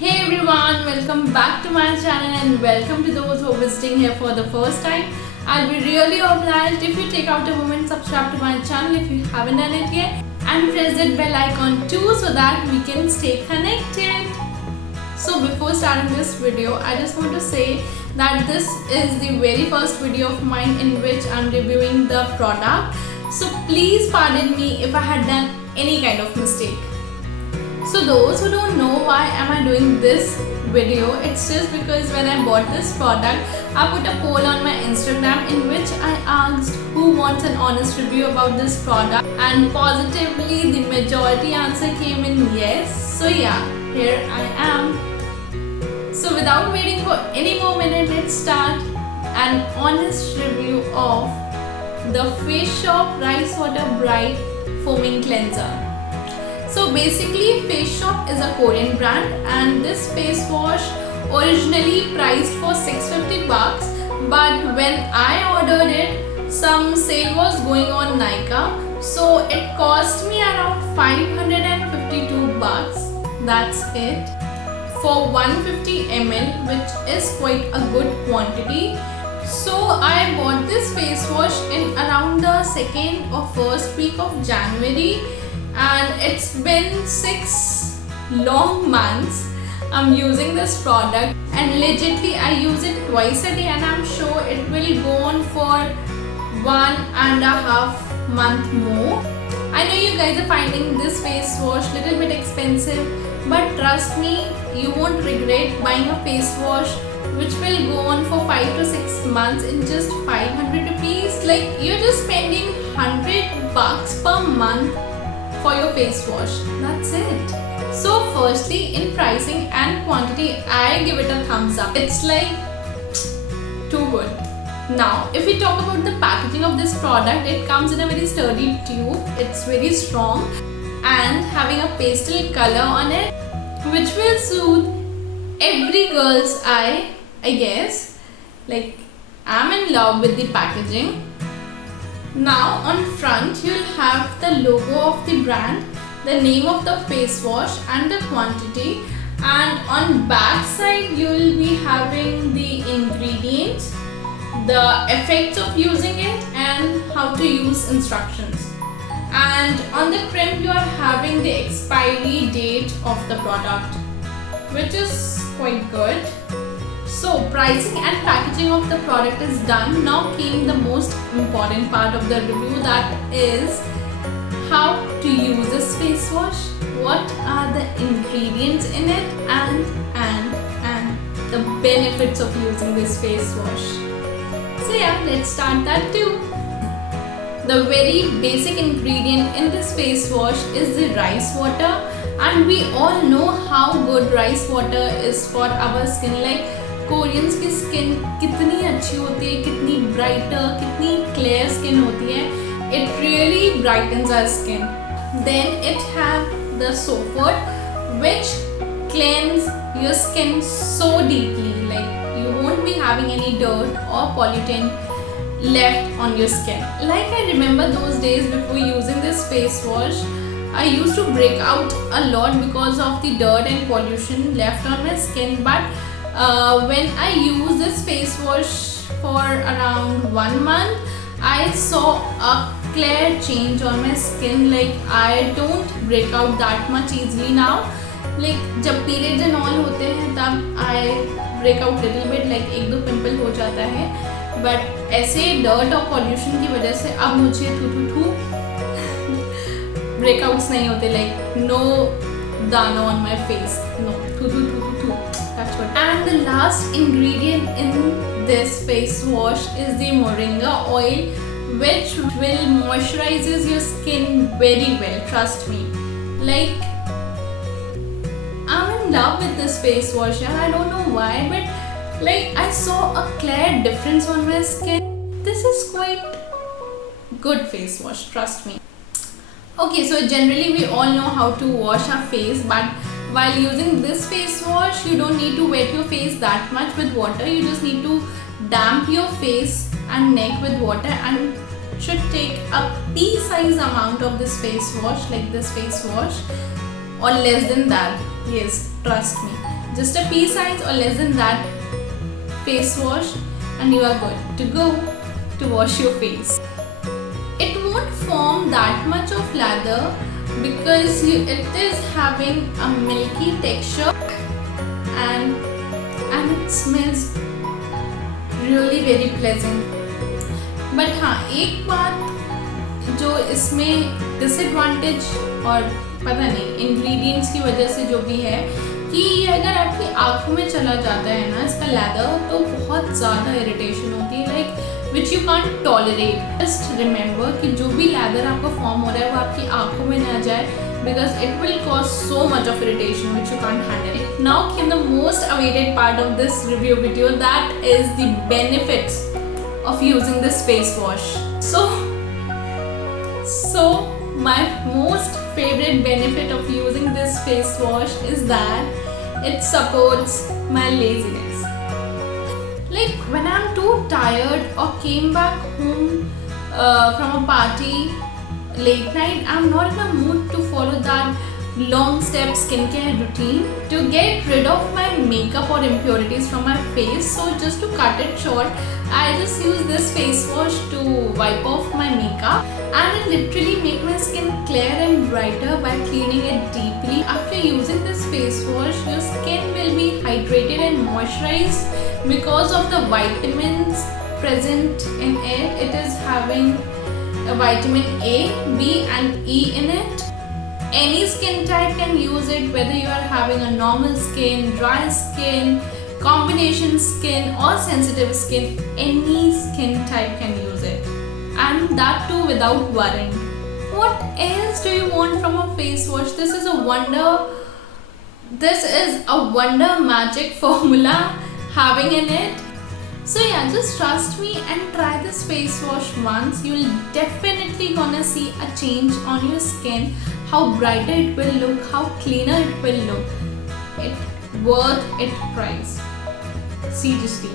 Hey everyone, welcome back to my channel and welcome to those who are visiting here for the first time. I'll be really obliged if you take out a moment, subscribe to my channel if you haven't done it yet, and press that bell icon too so that we can stay connected. So before starting this video, I just want to say that this is the very first video of mine in which I'm reviewing the product. So please pardon me if I had done any kind of mistake. So those who don't know why am I doing this video, it's just because when I bought this product, I put a poll on my Instagram in which I asked who wants an honest review about this product, and positively the majority answer came in yes. So yeah, here I am. So without waiting for any more minute, let's start an honest review of the Face Shop Rice Water Bright Foaming Cleanser. So basically, Face Shop is a Korean brand and this face wash originally priced for $650, but when I ordered it, some sale was going on Nykaa, so it cost me around $552. That's it for 150 ml, which is quite a good quantity. So I bought this face wash in around the second or first week of January. And it's been 6 long months I'm using this product, and legitimately I use it twice a day, and I'm sure it will go on for 1.5 months more. I know you guys are finding this face wash little bit expensive, but trust me, you won't regret buying a face wash which will go on for 5 to 6 months in just 500 rupees. Like, you're just spending $100 per month for your face wash. That's it. So firstly, in pricing and quantity, I give it a thumbs up. It's like too good. Now if we talk about the packaging of this product, it comes in a very sturdy tube. It's very strong and having a pastel color on it, which will soothe every girl's eye, I guess. Like, I'm in love with the packaging. Now on front you'll have the logo of the brand, the name of the face wash and the quantity, and on back side you'll be having the ingredients, the effects of using it, and how to use instructions. And on the crimp you are having the expiry date of the product, which is quite good. So pricing and packaging of the product is done. Now came the most important part of the review, that is how to use this face wash, what are the ingredients in it, and the benefits of using this face wash. So yeah, let's start that too. The very basic ingredient in this face wash is the rice water, and we all know how good rice water is for our skin. Like, Koreans की skin कितनी अच्छी होती है, कितनी brighter, कितनी clear skin होती है. It really brightens our skin. Then it have the soap which cleanse your skin so deeply. Like, you won't be having any dirt or pollutant left on your skin. Like, I remember those days before using this face wash, I used to break out a lot because of the dirt and pollution left on my skin, but when I use this face wash for around 1 month, I saw a clear change on my skin. Like, I don't break out that much easily now. Like, जब periods and all होते हैं तब I break out little bit, like 1-2 pimple हो जाता है, but ऐसे dirt और pollution की वजह से अब मुझे थू breakouts नहीं होते. Like, no dana on my face, no थू. That's what. And the last ingredient in this face wash is the moringa oil, which will moisturizes your skin very well, trust me. Like, I'm in love with this face wash, and I don't know why, but like, I saw a clear difference on my skin. This is quite good face wash, trust me. Okay, so generally we all know how to wash our face, but while using this face wash, you don't need to wet your face that much with water. You just need to damp your face and neck with water, and should take a pea size amount of this face wash, like this face wash. or less than that. Yes, trust me. Just a pea size or less than that face wash and you are good to go to wash your face. It won't form that much of lather because it is having a milky texture and it smells really very pleasant. But हाँ, एक बात जो इसमें disadvantage और पता नहीं ingredients की वजह से जो भी है कि अगर आपकी आँखों में चला जाता है ना इसका लैदर तो बहुत ज़्यादा इरिटेशन होती है, like which you can't tolerate. Just remember कि जो भी लैदर आपका फॉर्म हो रहा है वो आपकी आँखों में ना जाए because it will cause so much of irritation which you can't handle. Now came the most awaited part of this review video, that is the benefits of using this face wash. So my most favorite benefit of using this face wash is that it supports my laziness. Like when I'm too tired or came back home from a party late night, I'm not in a mood to follow that long step skincare routine to get rid of my makeup or impurities from my face. So just to cut it short, I just use this face wash to wipe off my makeup and it literally make my skin clear and brighter by cleaning it deeply. After using this face wash, your skin will be hydrated and moisturized because of the vitamins present in it. It is having a vitamin A, B and E in it. Any skin type can use it, whether you are having a normal skin, dry skin, combination skin or sensitive skin, any skin type can use it, and that too without worrying. What else do you want from a face wash? This is a wonder magic formula having in it. So yeah, just trust me and try this face wash once. You'll definitely gonna see a change on your skin, how brighter it will look, how cleaner it will look. It worth its price. Seriously.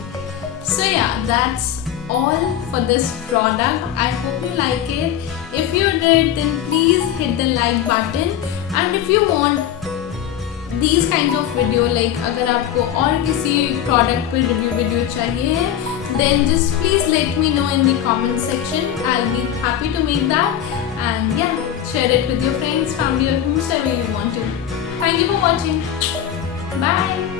So yeah, that's all for this product. I hope you like it. If you did, then please hit the like button. And if you want these kinds of video, like अगर आपको और किसी product पे review video चाहिए है, then just please let me know in the comment section. I'll be happy to make that, and yeah, share it with your friends, family or whosoever you want to. Thank you for watching. Bye.